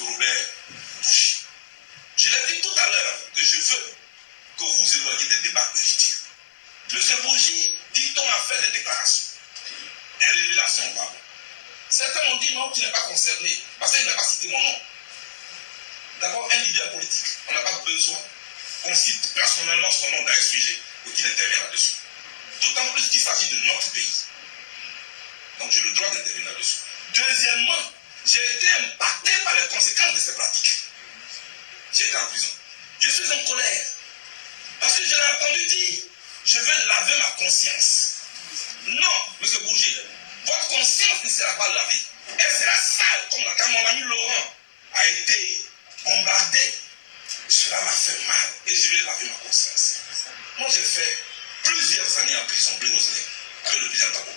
Robert Bougie. Je l'ai dit tout à l'heure que je veux que vous éloignez des débats politiques. M. Bougie, dit-on, a fait des déclarations, des révélations, pardon. Certains ont dit non, tu n'es pas concerné, parce qu'il n'a pas cité mon nom. D'abord, un leader politique, on n'a pas besoin qu'on cite personnellement son nom dans un sujet et qu'il intervienne là-dessus. D'autant plus qu'il s'agit de notre pays. Donc j'ai le droit d'intervenir là-dessus. Deuxièmement, j'ai été impacté par les conséquences de ces pratiques. J'ai été en prison. Je suis en colère. Parce que je l'ai entendu dire, je veux laver ma conscience. Non, M. Bourgi, votre conscience ne sera pas lavée. Elle sera sale, comme quand mon ami Laurent a été bombardé. Cela m'a fait mal et je vais laver ma conscience. Moi, j'ai fait plusieurs années en prison, Blénozelé, avec le président Gbagbo.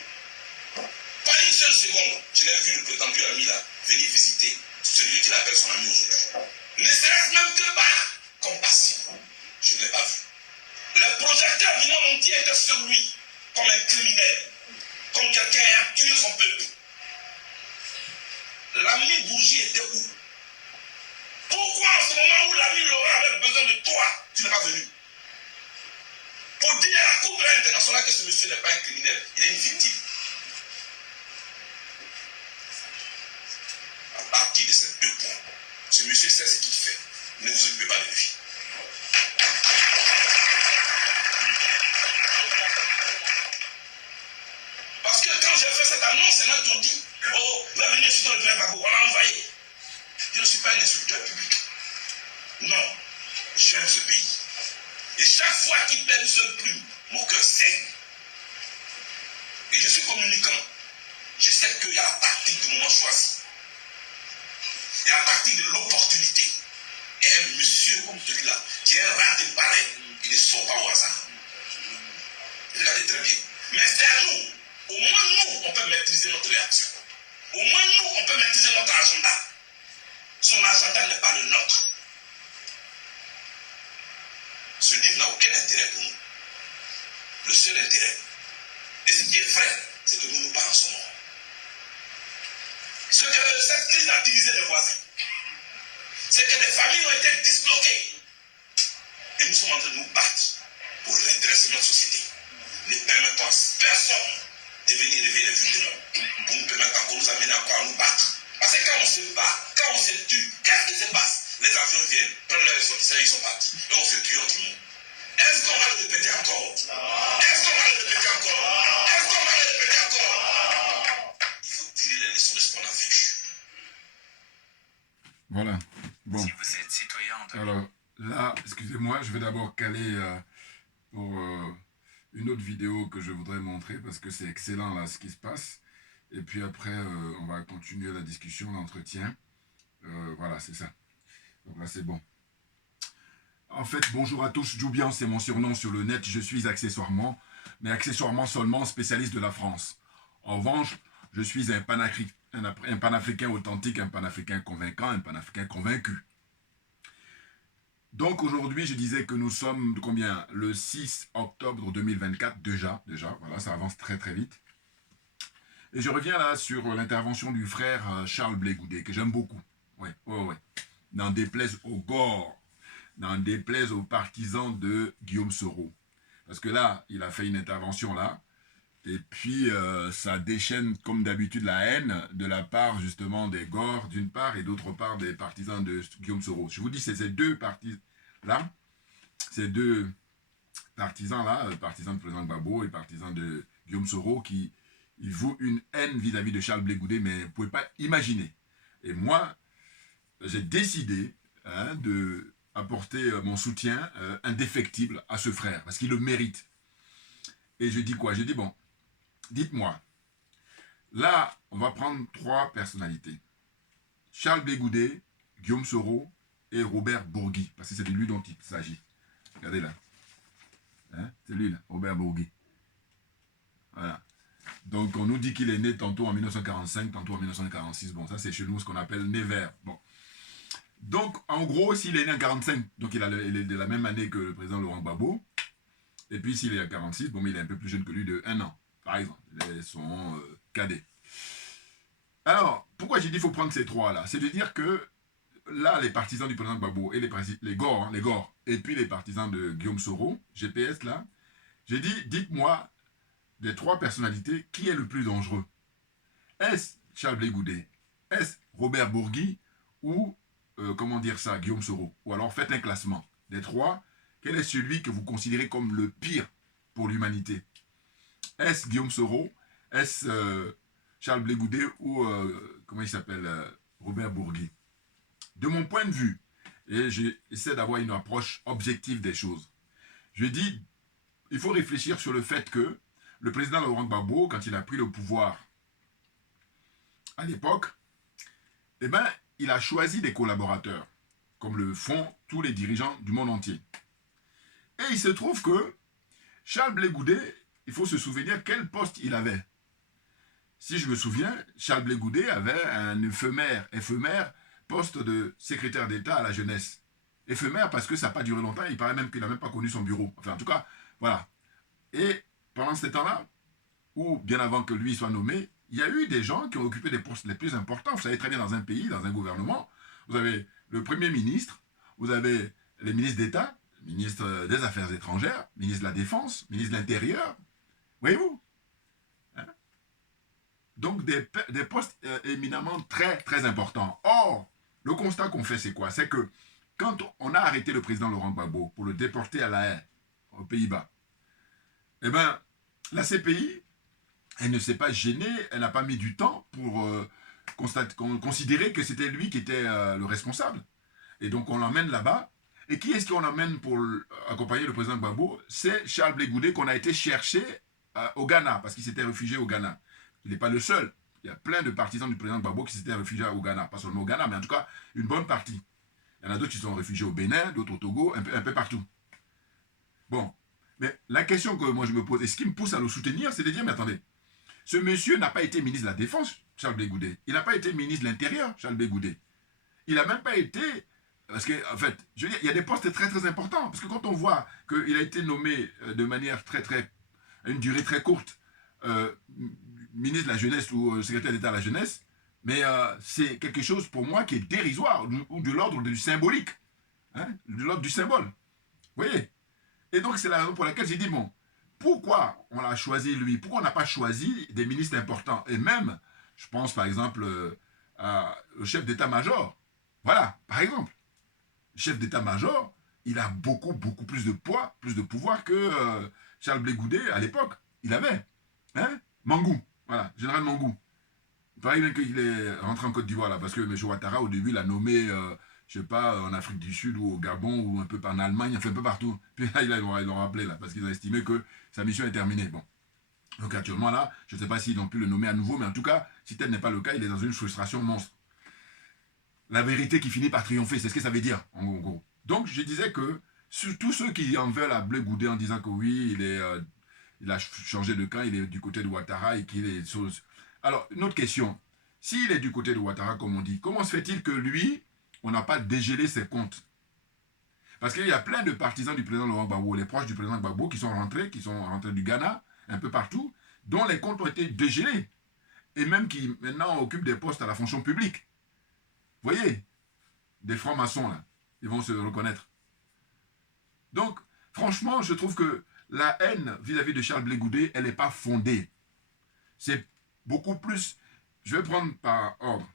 Pas une seule seconde, je n'ai vu le prétendu ami là venir visiter celui qu'il appelle son ami aujourd'hui. Ne serait-ce même que par compassion. Je ne l'ai pas vu. Les projecteurs du monde entier étaient sur lui, comme un criminel, comme quelqu'un qui a tué son peuple. L'ami Bourgi était où? Pourquoi en ce moment où l'ami Laurent avait besoin de toi, tu n'es pas venu? Pour dire à la Cour de internationale que ce monsieur n'est pas un criminel, il est une victime. À partir de ces deux points, ce monsieur sait ce qu'il fait. Ne vous occupez pas de lui. Parce que quand j'ai fait cette annonce, les gens t'ont dit, oh, va venir sur le président Gbagbo, on l'a envoyé. Je ne suis pas un instructeur public. Non, j'aime ce pays. Et chaque fois qu'il perd une seule plume, mon cœur saigne. Et je suis communicant. Je sais qu'il y a la tactique du moment choisi. Il y a la tactique de l'opportunité. Et un monsieur comme celui-là, qui est un rat de palais, il ne sort pas au hasard. Regardez très bien. Mais c'est à nous. Au moins nous, on peut maîtriser notre réaction. Au moins nous, on peut maîtriser notre agenda. Son agenda n'est pas le nôtre. Ce livre n'a aucun intérêt pour nous. Le seul intérêt, et ce qui est vrai, c'est que nous parlons son nom. Ce que cette crise a divisé les voisins, c'est que des familles ont été disloquées. Et nous sommes en train de nous battre pour redresser notre société. Ne permettons à personne de venir réveiller les vulnérables pour nous permettre encore nous amener encore à nous battre. Parce que quand on se bat, quand on se tue, qu'est-ce qui se passe? Les avions viennent, prennent leurs ressortisseurs, ils sont partis. Et on se tue entre nous. Est-ce qu'on va le répéter encore? Est-ce qu'on va le répéter encore? Est-ce qu'on va le répéter encore? Il faut tirer les leçons de ce qu'on a vécu. Voilà. Bon. Si vous êtes citoyen de... Alors, là, excusez-moi, je vais d'abord caler pour une autre vidéo que je voudrais montrer parce que c'est excellent là ce qui se passe. Et puis après, on va continuer la discussion, l'entretien. Voilà, c'est ça. Donc là, c'est bon. En fait, bonjour à tous. Djoubian, c'est mon surnom sur le net. Je suis accessoirement, mais accessoirement seulement spécialiste de la France. En revanche, je suis un panafricain authentique, un panafricain convaincant, un panafricain convaincu. Donc aujourd'hui, je disais que nous sommes, combien? Le 6 octobre 2024, déjà, voilà, ça avance très très vite. Et je reviens là sur l'intervention du frère Charles Blé Goudé, que j'aime beaucoup. Ouais. N'en déplaise au gore, n'en déplaise aux partisans de Guillaume Soro. Parce que là, il a fait une intervention là, et puis ça déchaîne comme d'habitude la haine de la part justement des Gors d'une part et d'autre part des partisans de Guillaume Soro. Je vous dis, c'est ces deux partis là, ces deux partisans là, partisans du président Gbagbo et partisans de Guillaume Soro qui ils vouent une haine vis-à-vis de Charles Blé Goudé, mais vous ne pouvez pas imaginer. Et moi, j'ai décidé de apporter mon soutien indéfectible à ce frère, parce qu'il le mérite. Et je dis quoi? Je dis, bon, dites-moi, là, on va prendre trois personnalités. Charles Blé Goudé, Guillaume Soro et Robert Bourgui, parce que c'est de lui dont il s'agit. Regardez là. C'est lui là, Robert Bourgui. Voilà. Donc on nous dit qu'il est né tantôt en 1945, tantôt en 1946. Bon, ça c'est chez nous ce qu'on appelle né vert. Bon. Donc en gros, s'il est né en 45, donc il est de la même année que le président Laurent Gbagbo. Et puis s'il est en 46, bon, mais il est un peu plus jeune que lui de 1 an, par exemple. Il est son cadet. Alors, pourquoi j'ai dit qu'il faut prendre ces trois-là? C'est de dire que là, les partisans du président Gbagbo et les Gors, hein, les Gors, et puis les partisans de Guillaume Soro, GPS là, j'ai dit, dites-moi, des trois personnalités, qui est le plus dangereux? Est-ce Charles Blé Goudet? Est-ce Robert Bourgui? Ou, comment dire ça, Guillaume Soro? Ou alors faites un classement des trois. Quel est celui que vous considérez comme le pire pour l'humanité? Est-ce Guillaume Soro? Est-ce Charles Blé Goudet? Ou, comment il s'appelle, Robert Bourgui? De mon point de vue, et j'essaie d'avoir une approche objective des choses, je dis, il faut réfléchir sur le fait que le président Laurent Gbagbo, quand il a pris le pouvoir à l'époque, eh ben, il a choisi des collaborateurs, comme le font tous les dirigeants du monde entier. Et il se trouve que Charles Blé Goudet, il faut se souvenir quel poste il avait. Si je me souviens, Charles Blé Goudet avait un éphémère poste de secrétaire d'État à la jeunesse. Éphémère parce que ça n'a pas duré longtemps, il paraît même qu'il n'a même pas connu son bureau. Enfin, en tout cas, voilà. Et pendant ce temps-là, ou bien avant que lui soit nommé, il y a eu des gens qui ont occupé des postes les plus importants. Vous savez très bien, dans un pays, dans un gouvernement, vous avez le Premier ministre, vous avez les ministres d'État, ministre des Affaires étrangères, ministre de la Défense, ministre de l'Intérieur. Voyez-vous, hein? Donc des postes éminemment très, très importants. Or, le constat qu'on fait, c'est quoi? C'est que quand on a arrêté le président Laurent Gbagbo pour le déporter à La Haye, aux Pays-Bas, eh bien, la CPI, elle ne s'est pas gênée, elle n'a pas mis du temps pour considérer que c'était lui qui était le responsable. Et donc on l'emmène là-bas. Et qui est-ce qu'on emmène pour accompagner le président Gbagbo? C'est Charles Blé Goudet qu'on a été chercher au Ghana, parce qu'il s'était réfugié au Ghana. Il n'est pas le seul. Il y a plein de partisans du président Gbagbo qui s'étaient réfugiés au Ghana. Pas seulement au Ghana, mais en tout cas, une bonne partie. Il y en a d'autres qui sont réfugiés au Bénin, d'autres au Togo, un peu partout. Bon. Mais la question que moi je me pose, et ce qui me pousse à le soutenir, c'est de dire, mais attendez, ce monsieur n'a pas été ministre de la Défense, Charles Blé Goudet. Il n'a pas été ministre de l'Intérieur, Charles Blé Goudet. Il n'a même pas été... Parce qu'en fait, je veux dire, il y a des postes très très importants. Parce que quand on voit qu'il a été nommé de manière à une durée très courte, ministre de la Jeunesse ou secrétaire d'État à la Jeunesse, mais c'est quelque chose pour moi qui est dérisoire, ou de l'ordre du symbolique, hein, de l'ordre du symbole. Vous voyez? Et donc c'est la raison pour laquelle j'ai dit, bon, pourquoi on l'a choisi lui? Pourquoi on n'a pas choisi des ministres importants? Et même, je pense par exemple au chef d'état-major. Voilà, par exemple. Le chef d'état-major, il a beaucoup plus de poids, plus de pouvoir que Charles Blé Goudet à l'époque. Il avait. Hein? Mangou. Voilà, général Mangou. Il paraît bien qu'il est rentré en Côte d'Ivoire là, parce que M. Ouattara, au début, il l'a nommé, je sais pas, en Afrique du Sud ou au Gabon ou un peu en Allemagne, enfin un peu partout. Puis là, ils l'ont rappelé là, parce qu'ils ont estimé que sa mission est terminée. Bon. Donc actuellement là, je ne sais pas s'ils ont pu le nommer à nouveau, mais en tout cas, si tel n'est pas le cas, il est dans une frustration monstre. La vérité qui finit par triompher, c'est ce que ça veut dire, en gros. Donc, je disais que tous ceux qui en veulent à Blé Goudet en disant que oui, il a changé de camp, il est du côté de Ouattara et qu'il est... Alors, une autre question. S'il est du côté de Ouattara, comme on dit, comment se fait-il que lui, on n'a pas dégelé ses comptes? Parce qu'il y a plein de partisans du président Laurent Gbagbo, les proches du président Gbagbo, qui sont rentrés du Ghana, un peu partout, dont les comptes ont été dégelés. Et même qui, maintenant, occupent des postes à la fonction publique. Vous voyez, des francs-maçons, là, ils vont se reconnaître. Donc, franchement, je trouve que la haine vis-à-vis de Charles Blé Goudet, elle n'est pas fondée. C'est beaucoup plus... Je vais prendre par ordre.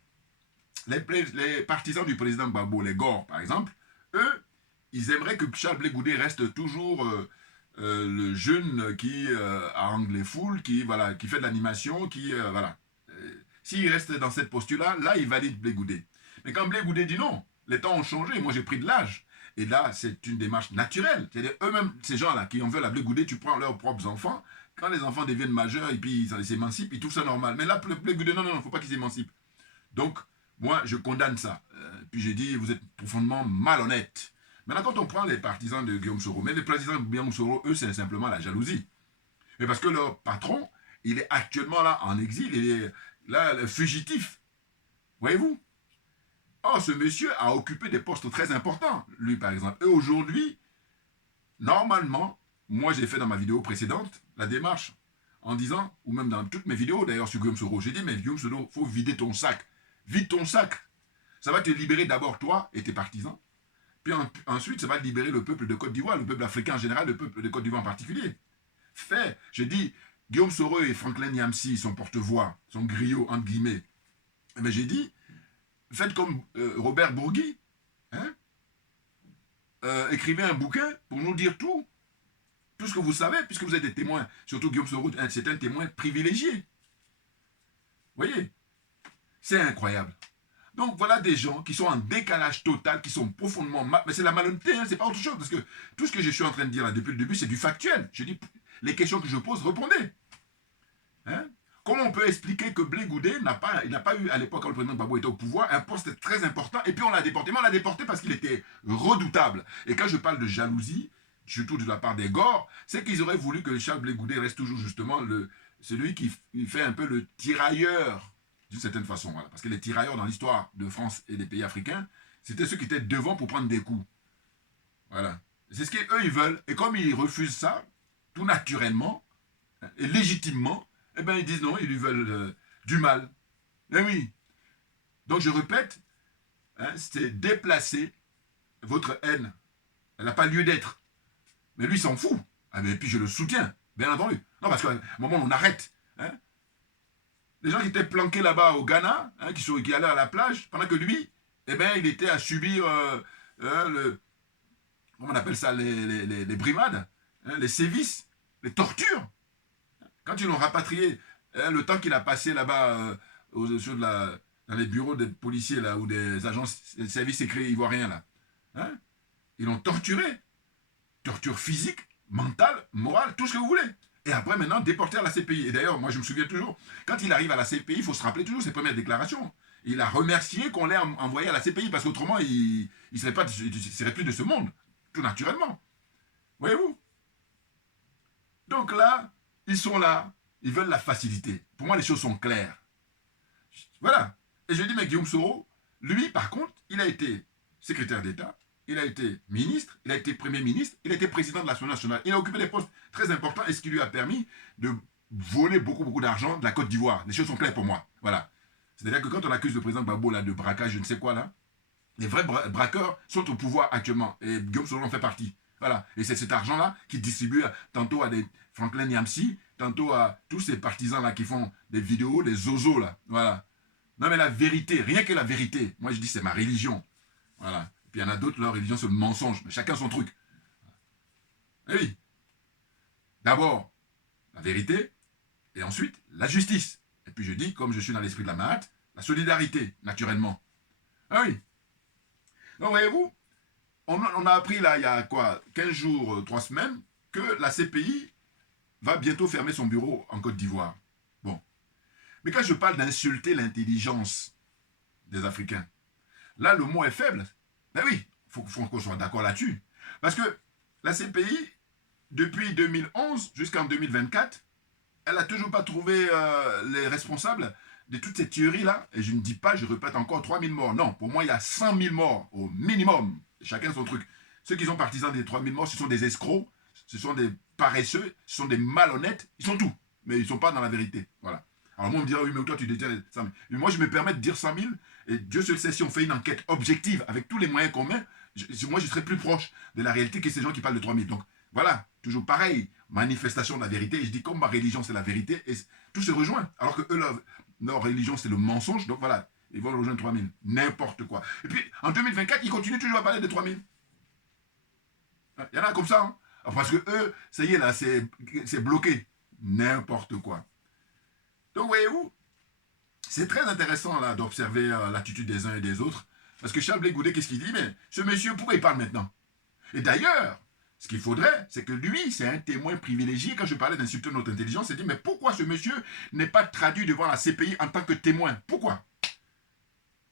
Les partisans du président Gbagbo, les Gors, par exemple, eux, ils aimeraient que Charles Blé Goudet reste toujours le jeune qui harangue les foules, qui fait de l'animation, voilà. S'il reste dans cette posture-là, là, il valide Blé Goudet. Mais quand Blé Goudet dit non, les temps ont changé, moi j'ai pris de l'âge. Et là, c'est une démarche naturelle. C'est-à-dire, eux-mêmes, ces gens-là qui en veulent à Blé Goudet, tu prends leurs propres enfants, quand les enfants deviennent majeurs et puis ils s'émancipent, ils trouvent ça normal. Mais là, Blé Goudet, non, il ne faut pas qu'ils s'émancipent. Donc, moi, je condamne ça. Puis j'ai dit, vous êtes profondément malhonnête. Maintenant, quand on prend les partisans de Guillaume Soro, mais les partisans de Guillaume Soro, eux, c'est simplement la jalousie. Mais parce que leur patron, il est actuellement là en exil, il est là fugitif. Voyez-vous? Or, ce monsieur a occupé des postes très importants, lui par exemple. Et aujourd'hui, normalement, moi j'ai fait dans ma vidéo précédente la démarche en disant, ou même dans toutes mes vidéos d'ailleurs sur Guillaume Soro, j'ai dit, mais Guillaume Soro, il faut vider ton sac. Vide ton sac. Ça va te libérer d'abord toi et tes partisans. Puis ensuite, ça va libérer le peuple de Côte d'Ivoire, le peuple africain en général, le peuple de Côte d'Ivoire en particulier. Fait, je dis, Guillaume Soro et Franklin Nyamsi, son porte-voix, son griot, entre guillemets, mais j'ai dit, faites comme Robert Bourgui, hein, écrivez un bouquin pour nous dire tout ce que vous savez, puisque vous êtes des témoins. Surtout Guillaume Soro, c'est un témoin privilégié. Vous voyez, c'est incroyable. Donc voilà des gens qui sont en décalage total, qui sont profondément mais c'est la malhonnêteté, hein, c'est pas autre chose, parce que tout ce que je suis en train de dire là depuis le début, c'est du factuel. Je dis, les questions que je pose, répondez. Hein? Comment on peut expliquer que Blé Goudé n'a pas eu, à l'époque, quand le président Gbagbo était au pouvoir, un poste très important, et puis on l'a déporté. Mais on l'a déporté parce qu'il était redoutable. Et quand je parle de jalousie, surtout de la part des Gors, c'est qu'ils auraient voulu que Charles Blé Goudé reste toujours justement celui qui fait un peu le tirailleur, d'une certaine façon. Voilà. Parce que les tirailleurs dans l'histoire de France et des pays africains, c'était ceux qui étaient devant pour prendre des coups. Voilà. C'est ce qu'eux, ils veulent. Et comme ils refusent ça, tout naturellement, et légitimement, eh bien, ils disent non, ils lui veulent du mal. Eh oui. Donc, je répète, hein, c'est déplacer votre haine. Elle n'a pas lieu d'être. Mais lui, il s'en fout. Ah, mais puis, je le soutiens, bien entendu. Non, parce qu'à un moment, on arrête. Hein. Les gens qui étaient planqués là-bas au Ghana, hein, qui allaient à la plage, pendant que lui, eh bien, il était à subir comment on appelle ça, les brimades, hein, les sévices, les tortures. Quand ils l'ont rapatrié, hein, le temps qu'il a passé là-bas dans les bureaux des policiers là, ou des agences des services secrets ivoiriens, là, hein, ils l'ont torturé. Torture physique, mentale, morale, tout ce que vous voulez. Et après, maintenant, déporté à la CPI. Et d'ailleurs, moi, je me souviens toujours, quand il arrive à la CPI, il faut se rappeler toujours ses premières déclarations. Il a remercié qu'on l'ait envoyé à la CPI, parce qu'autrement, il ne serait plus de ce monde, tout naturellement. Voyez-vous? Donc là, ils sont là, ils veulent la facilité. Pour moi, les choses sont claires. Voilà. Et je dis, mais Guillaume Soro, lui, par contre, il a été secrétaire d'État, il a été ministre, il a été premier ministre, il a été président de l'Assemblée nationale. Il a occupé des postes très importants et ce qui lui a permis de voler beaucoup d'argent de la Côte d'Ivoire. Les choses sont claires pour moi. Voilà. C'est-à-dire que quand on accuse le président Gbagbo là, de braquage, je ne sais quoi là, les vrais braqueurs sont au pouvoir actuellement. Et Guillaume Soro en fait partie. Voilà. Et c'est cet argent-là qui distribue tantôt à des Franklin Nyamsi, tantôt à tous ces partisans-là qui font des vidéos, des zozos là. Voilà. Non mais la vérité, rien que la vérité. Moi je dis c'est ma religion. Voilà. Puis il y en a d'autres, leur religion c'est le mensonge. Mais chacun son truc. Et oui. D'abord, la vérité, et ensuite, la justice. Et puis je dis, comme je suis dans l'esprit de la Mahat, la solidarité, naturellement. Ah oui. Donc voyez-vous, on a appris là, il y a quoi, 15 jours, 3 semaines, que la CPI va bientôt fermer son bureau en Côte d'Ivoire. Bon. Mais quand je parle d'insulter l'intelligence des Africains, là, le mot est faible. Ben oui, il faut qu'on soit d'accord là-dessus. Parce que la CPI, depuis 2011 jusqu'en 2024, elle n'a toujours pas trouvé les responsables de toutes ces tueries-là. Et je ne dis pas, je répète encore, 3000 morts. Non, pour moi, il y a 100 000 morts au minimum. Chacun son truc. Ceux qui sont partisans des 3000 morts, ce sont des escrocs, ce sont des paresseux, ce sont des malhonnêtes. Ils sont tout, mais ils ne sont pas dans la vérité. Voilà. Alors moi, on me dira, oui, mais toi, tu détiens les 100 000. Mais moi, je me permets de dire 100 000, et Dieu seul sait si on fait une enquête objective avec tous les moyens qu'on met, moi, je serai plus proche de la réalité que ces gens qui parlent de 3000. Donc, voilà, toujours pareil, manifestation de la vérité. Et je dis, comme ma religion, c'est la vérité, et tout se rejoint. Alors que eux, leur religion, c'est le mensonge. Donc voilà, ils vont rejoindre 3000. N'importe quoi. Et puis, en 2024, ils continuent toujours à parler de 3000. Il y en a comme ça. Hein. Parce que eux, ça y est, là, c'est bloqué. N'importe quoi. Donc, voyez-vous, c'est très intéressant là d'observer l'attitude des uns et des autres. Parce que Charles Blé Goudé, qu'est-ce qu'il dit? Mais ce monsieur, pourquoi il parle maintenant? Et d'ailleurs, ce qu'il faudrait, c'est que lui, c'est un témoin privilégié. Quand je parlais d'insulter notre intelligence, il dit, mais pourquoi ce monsieur n'est pas traduit devant la CPI en tant que témoin? Pourquoi?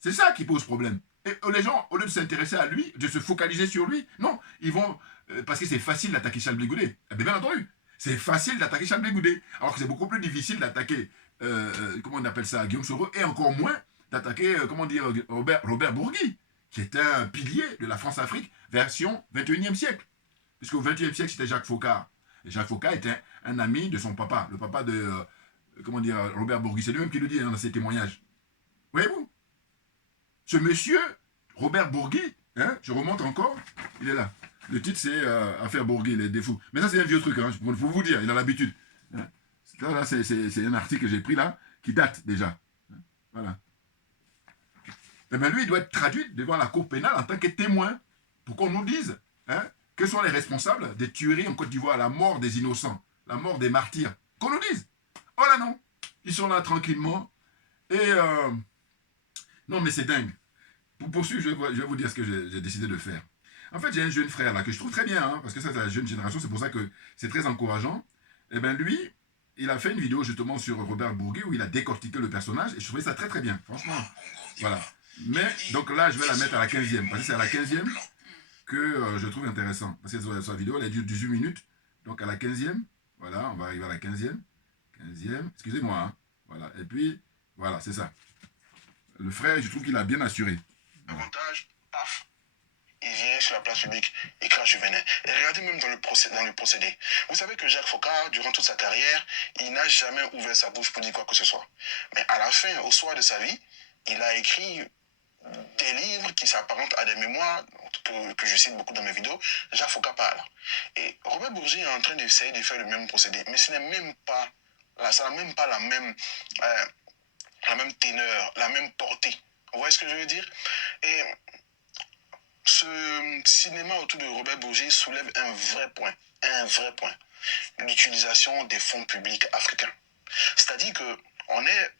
C'est ça qui pose problème. Et les gens, au lieu de s'intéresser à lui, de se focaliser sur lui, non, ils vont... parce que c'est facile d'attaquer Charles Blé Goudé. Eh bien entendu, c'est facile d'attaquer Charles Blé Goudé. Alors que c'est beaucoup plus difficile d'attaquer, comment on appelle ça, Guillaume Soro, et encore moins d'attaquer, comment dire, Robert Bourgui, qui est un pilier de la France-Afrique, version 21e siècle. Puisqu'au 20e siècle, c'était Jacques Foccart. Et Jacques Foccart était un ami de son papa, le papa de, comment dire, Robert Bourgui. C'est lui-même qui le dit dans ses témoignages. Voyez-vous? Ce monsieur, Robert Bourgui, hein, je remonte encore, il est là. Le titre, c'est Affaire Bourgui, les défauts. Mais ça, c'est un vieux truc, hein, il faut vous dire, il a l'habitude. Hein. Là, c'est un article que j'ai pris là, qui date déjà. Hein. Voilà. Et bien lui, il doit être traduit devant la cour pénale en tant que témoin, pour qu'on nous dise hein, quels sont les responsables des tueries en Côte d'Ivoire, la mort des innocents, la mort des martyrs. Qu'on nous dise. Oh là non, ils sont là tranquillement. Et non, mais c'est dingue. Pour poursuivre, je vais vous dire ce que j'ai décidé de faire. En fait, j'ai un jeune frère là que je trouve très bien, hein, parce que ça, c'est la jeune génération, c'est pour ça que c'est très encourageant. Et bien lui, il a fait une vidéo justement sur Robert Bourgui où il a décortiqué le personnage et je trouvais ça très très bien, franchement. Voilà. Mais, donc là, je vais la mettre à la 15e, parce que c'est à la 15e que je trouve intéressant. Parce que sa vidéo, elle dure 18 minutes. Donc à la 15e, voilà, on va arriver à la 15e. 15e, excusez-moi, hein. Voilà, et puis, voilà, c'est ça. Le frère, je trouve qu'il a bien assuré. Avantage, paf, il vient sur la place publique, il crache du venin. Et regardez même dans le procédé. Vous savez que Jacques Foccart, durant toute sa carrière, il n'a jamais ouvert sa bouche pour dire quoi que ce soit. Mais à la fin, au soir de sa vie, il a écrit des livres qui s'apparentent à des mémoires que je cite beaucoup dans mes vidéos. Jacques Foccart parle. Et Robert Bourgi est en train d'essayer de faire le même procédé. Mais ce n'est même pas, ça n'a même pas la même teneur, la même portée. Vous voyez ce que je veux dire? Et ce cinéma autour de Robert Bourgi soulève un vrai point. L'utilisation des fonds publics africains. C'est-à-dire qu'on est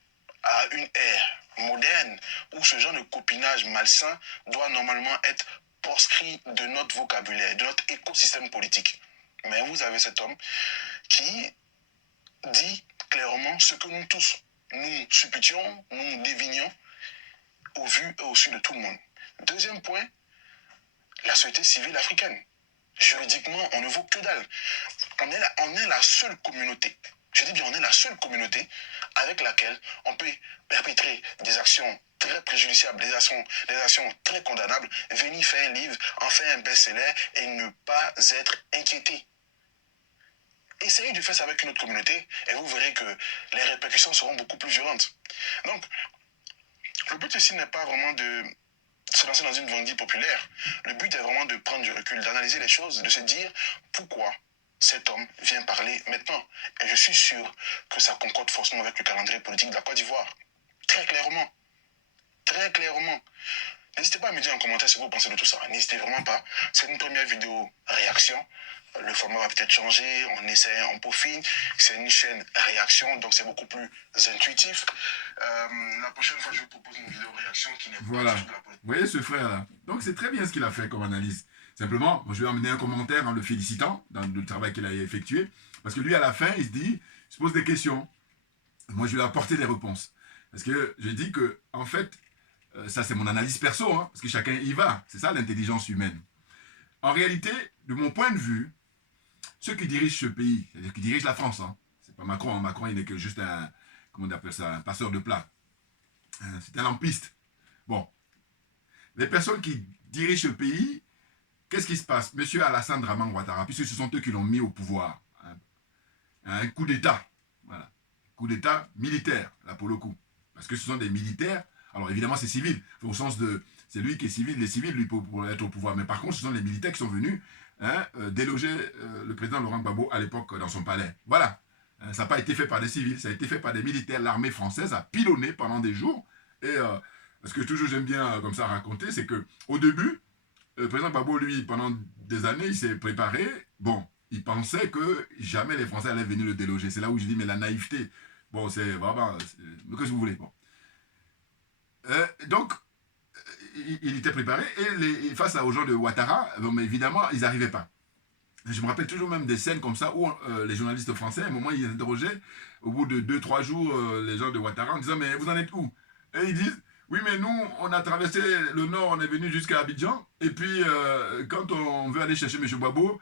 à une ère moderne où ce genre de copinage malsain doit normalement être proscrit de notre vocabulaire, de notre écosystème politique. Mais vous avez cet homme qui dit clairement ce que nous tous, nous supputions, nous devinions au vu et au su de tout le monde. Deuxième point, la société civile africaine. Juridiquement, on ne vaut que dalle. On est la seule communauté, je dis bien on est la seule communauté avec laquelle on peut perpétrer des actions très préjudiciables, des actions très condamnables, venir faire un livre, en faire un best-seller et ne pas être inquiété. Essayez de faire ça avec une autre communauté et vous verrez que les répercussions seront beaucoup plus violentes. Donc, le but ici n'est pas vraiment de se lancer dans une vendue populaire. Le but est vraiment de prendre du recul, d'analyser les choses, de se dire pourquoi cet homme vient parler maintenant. Et je suis sûr que ça concorde forcément avec le calendrier politique de la Côte d'Ivoire. Très clairement. Très clairement. N'hésitez pas à me dire en commentaire ce que vous pensez de tout ça. N'hésitez vraiment pas. C'est une première vidéo réaction. Le format va peut-être changer, on essaie, on peaufine. C'est une chaîne réaction, donc c'est beaucoup plus intuitif. La prochaine fois, je vous propose une vidéo réaction qui n'est voilà. pas sur la politique. Vous voyez ce frère-là? Donc c'est très bien ce qu'il a fait comme analyse. Simplement, moi, je vais amener un commentaire en le félicitant dans le travail qu'il a effectué. Parce que lui, à la fin, il se pose des questions. Moi, je lui ai apporté des réponses. Parce que je dis que, en fait, ça c'est mon analyse perso, hein, parce que chacun y va. C'est ça l'intelligence humaine. En réalité, de mon point de vue, ceux qui dirigent ce pays, c'est-à-dire qui dirigent la France, hein, c'est pas Macron, hein, Macron il n'est que juste un, comment on appelle ça, un passeur de plat. C'est un lampiste. Bon, les personnes qui dirigent ce pays, qu'est-ce qui se passe? Monsieur Alassane Dramane Ouattara, puisque ce sont eux qui l'ont mis au pouvoir, hein, un coup d'État, voilà, coup d'État militaire, là pour le coup, parce que ce sont des militaires. Alors évidemment c'est civil, au sens de, c'est lui qui est civil, les civils lui pour être au pouvoir, mais par contre ce sont les militaires qui sont venus hein, déloger le président Laurent Gbagbo à l'époque dans son palais. Voilà, ça n'a pas été fait par des civils, ça a été fait par des militaires. L'armée française a pilonné pendant des jours, et ce que toujours j'aime bien comme ça raconter, c'est que au début, le président Gbagbo, lui, pendant des années, il s'est préparé, bon, il pensait que jamais les Français allaient venir le déloger. C'est là où je dis, mais la naïveté, bon, c'est vraiment, qu'est-ce que vous voulez, bon. Donc, il était préparé et face aux gens de Ouattara, bon, évidemment, ils n'arrivaient pas. Je me rappelle toujours même des scènes comme ça où les journalistes français, à un moment, ils interrogeaient, au bout de 2-3 jours, les gens de Ouattara en disant, mais vous en êtes où? Et ils disent, oui, mais nous, on a traversé le nord, on est venu jusqu'à Abidjan, et puis quand on veut aller chercher M. Gbagbo,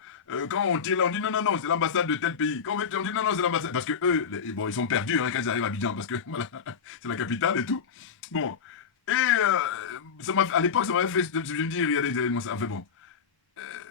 quand on tire là, on dit non, non, non, c'est l'ambassade de tel pays. Quand on dit non, non, c'est l'ambassade. Parce que eux, bon, ils sont perdus hein, quand ils arrivent à Abidjan, parce que voilà, c'est la capitale et tout. Bon. Et à l'époque, ça m'avait fait. Je me dis, regardez, ça fait bon.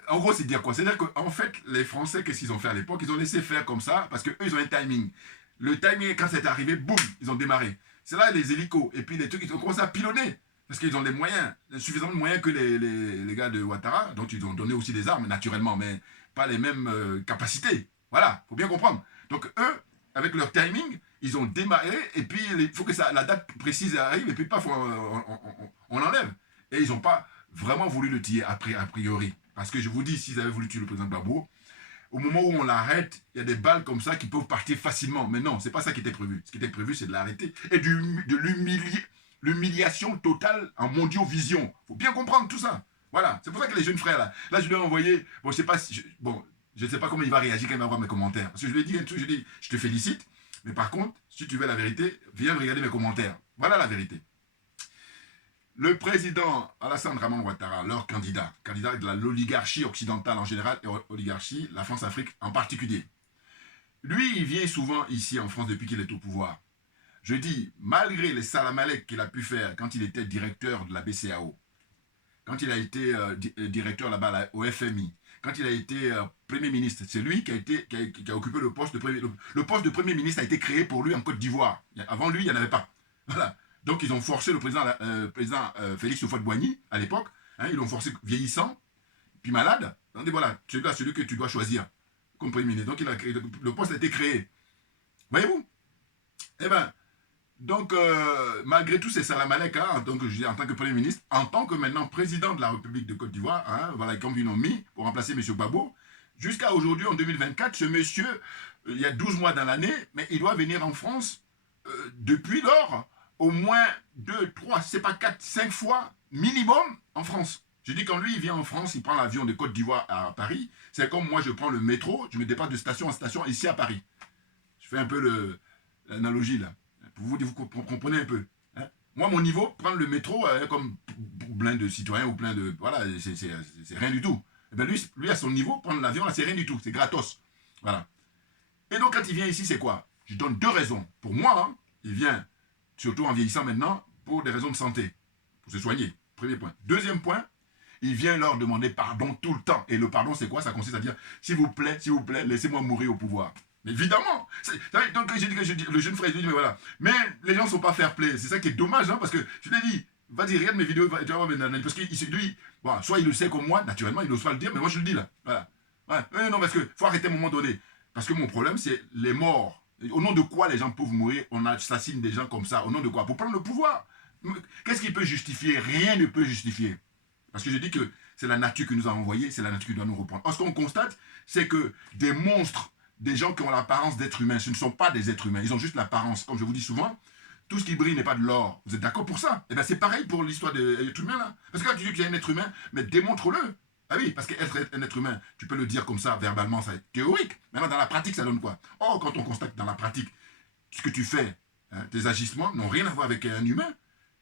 En gros, c'est dire quoi? C'est-à-dire qu'en fait, les Français, qu'est-ce qu'ils ont fait à l'époque? Ils ont laissé faire comme ça, parce qu'eux, ils ont un timing. Le timing, quand c'est arrivé, boum, ils ont démarré. C'est là les hélicos, et puis les trucs, ils ont commencé à pilonner. Parce qu'ils ont les moyens, suffisamment de moyens que les gars de Ouattara, dont ils ont donné aussi des armes naturellement, mais pas les mêmes capacités. Voilà, faut bien comprendre. Donc eux, avec leur timing, ils ont démarré, et puis il faut que la date précise arrive, et puis paf, on l'enlève. Et ils n'ont pas vraiment voulu le tuer a priori. Parce que je vous dis, s'ils avaient voulu tuer le président Gbagbo, au moment où on l'arrête, il y a des balles comme ça qui peuvent partir facilement. Mais non, c'est pas ça qui était prévu. Ce qui était prévu, c'est de l'arrêter et de l'humilier. L'humiliation totale en mondiovision. Faut bien comprendre tout ça. Voilà, c'est pour ça que les jeunes frères là je lui ai envoyé, bon je sais pas si, je sais pas comment il va réagir quand il va voir mes commentaires. Parce que je lui ai dit un truc, je lui ai dit, je te félicite, mais par contre, si tu veux la vérité, viens regarder mes commentaires. Voilà la vérité. Le président Alassane Dramane Ouattara, leur candidat de l'oligarchie occidentale en général et oligarchie, la France-Afrique en particulier. Lui, il vient souvent ici en France depuis qu'il est au pouvoir. Je dis, malgré les salamalek qu'il a pu faire quand il était directeur de la BCAO, quand il a été directeur là-bas au FMI, quand il a été Premier ministre, c'est lui qui a occupé le poste de Premier ministre. Le poste de Premier ministre a été créé pour lui en Côte d'Ivoire. Avant lui, il n'y en avait pas. Voilà. Donc ils ont forcé le président Félix Houphouët-Boigny, à l'époque, hein, ils l'ont forcé vieillissant, puis malade. On dit voilà, celui-là, celui que tu dois choisir comme Premier ministre. Donc le poste a été créé. Voyez-vous? Eh bien, donc, malgré tous ces salamalek, hein, en tant que Premier ministre, en tant que maintenant président de la République de Côte d'Ivoire, hein, voilà, comme ils l'ont mis pour remplacer M. Gbagbo, jusqu'à aujourd'hui, en 2024, ce monsieur, il y a 12 mois dans l'année, mais il doit venir en France depuis lors, au moins 2, 3, c'est pas 4, 5 fois minimum en France. Je dis quand lui, il vient en France, il prend l'avion de Côte d'Ivoire à Paris, c'est comme moi, je prends le métro, je me déplace de station en station ici à Paris. Je fais un peu l'analogie là. Vous comprenez un peu. Hein? Moi, mon niveau, prendre le métro comme plein de citoyens ou plein de... Voilà, c'est rien du tout. Et bien lui, à son niveau, prendre l'avion, là, c'est rien du tout. C'est gratos. Voilà. Et donc, quand il vient ici, c'est quoi? Je donne 2 raisons. Pour moi, hein, il vient, surtout en vieillissant maintenant, pour des raisons de santé. Pour se soigner. Premier point. Deuxième point, il vient leur demander pardon tout le temps. Et le pardon, c'est quoi? Ça consiste à dire, s'il vous plaît, laissez-moi mourir au pouvoir. Mais évidemment, donc je dis, le jeune frère, je dis, mais voilà. Mais les gens ne sont pas fair play. C'est ça qui est dommage, hein, parce que je l'ai dit, vas-y, regarde mes vidéos, tu vas voir, parce que lui, bon, soit il le sait comme moi, naturellement, il n'ose pas le dire, mais moi je le dis là. Voilà. Ouais, non, parce qu'il faut arrêter à un moment donné. Parce que mon problème, c'est les morts. Au nom de quoi les gens peuvent mourir? On assassine des gens comme ça. Au nom de quoi? Pour prendre le pouvoir. Qu'est-ce qui peut justifier? Rien ne peut justifier. Parce que je dis que c'est la nature qui nous a envoyés, c'est la nature qui doit nous reprendre. Or, ce qu'on constate, c'est que des monstres, des gens qui ont l'apparence d'êtres humains, ce ne sont pas des êtres humains, ils ont juste l'apparence. Comme je vous dis souvent, tout ce qui brille n'est pas de l'or. Vous êtes d'accord pour ça? Eh bien, c'est pareil pour l'histoire de l'être humain, là. Parce que quand tu dis qu'il y a un être humain, mais démontre-le. Ah oui, parce qu'être un être humain, tu peux le dire comme ça, verbalement, ça va être théorique. Maintenant, dans la pratique, ça donne quoi? Oh, quand on constate dans la pratique, ce que tu fais, hein, tes agissements n'ont rien à voir avec un humain.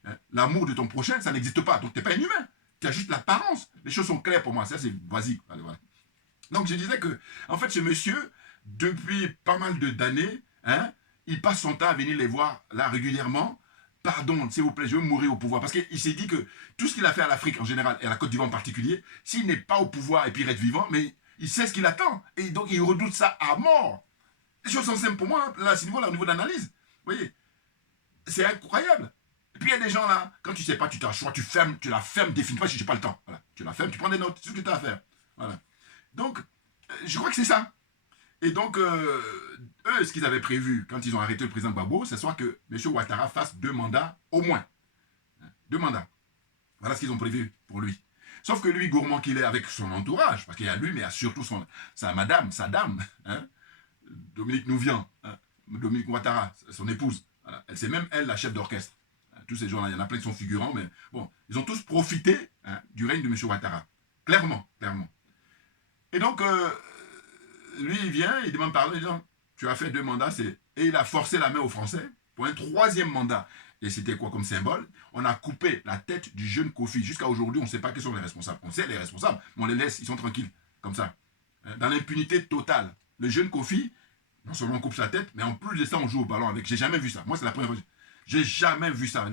Hein, l'amour de ton prochain, ça n'existe pas. Donc, tu n'es pas un humain. Tu as juste l'apparence. Les choses sont claires pour moi. Ça, c'est basique. Allez, voilà. Donc, je disais que, en fait, ce monsieur, depuis pas mal d'années, hein, il passe son temps à venir les voir là régulièrement. Pardon, s'il vous plaît, je veux mourir au pouvoir. Parce qu'il s'est dit que tout ce qu'il a fait à l'Afrique en général, et à la Côte d'Ivoire en particulier, s'il n'est pas au pouvoir et puis il reste vivant, mais il sait ce qu'il attend. Et donc, il redoute ça à mort. Les choses sont simples pour moi, là, à ce niveau-là, au niveau d'analyse. Vous voyez, c'est incroyable. Et puis, il y a des gens là, quand tu ne sais pas, tu t'assois, tu la fermes définitivement, je n'ai pas le temps. Voilà. Tu la fermes, tu prends des notes, c'est ce que tu as à faire. Voilà. Donc, je crois que c'est ça. Et donc, eux, ce qu'ils avaient prévu quand ils ont arrêté le président Gbagbo, c'est soit que M. Ouattara fasse 2 mandats au moins. 2 mandats. Voilà ce qu'ils ont prévu pour lui. Sauf que lui, gourmand qu'il est avec son entourage, parce qu'il y a lui, mais il y a surtout sa dame, hein, Dominique Nouvian, hein, Dominique Ouattara, son épouse. Voilà. C'est même elle, la chef d'orchestre. Hein, tous ces gens-là, il y en a plein qui sont figurants, mais bon, ils ont tous profité, hein, du règne de M. Ouattara. Clairement. Et donc, lui, il vient, il demande pardon, il dit tu as fait 2 mandats, et il a forcé la main aux Français pour un 3e mandat. Et c'était quoi comme symbole? On a coupé la tête du jeune Kofi. Jusqu'à aujourd'hui, on ne sait pas qui sont les responsables. On sait les responsables, mais on les laisse, ils sont tranquilles, comme ça. Dans l'impunité totale. Le jeune Kofi, non seulement on coupe sa tête, mais en plus de ça, on joue au ballon avec. J'ai jamais vu ça. Moi, c'est la première fois. J'ai jamais vu ça.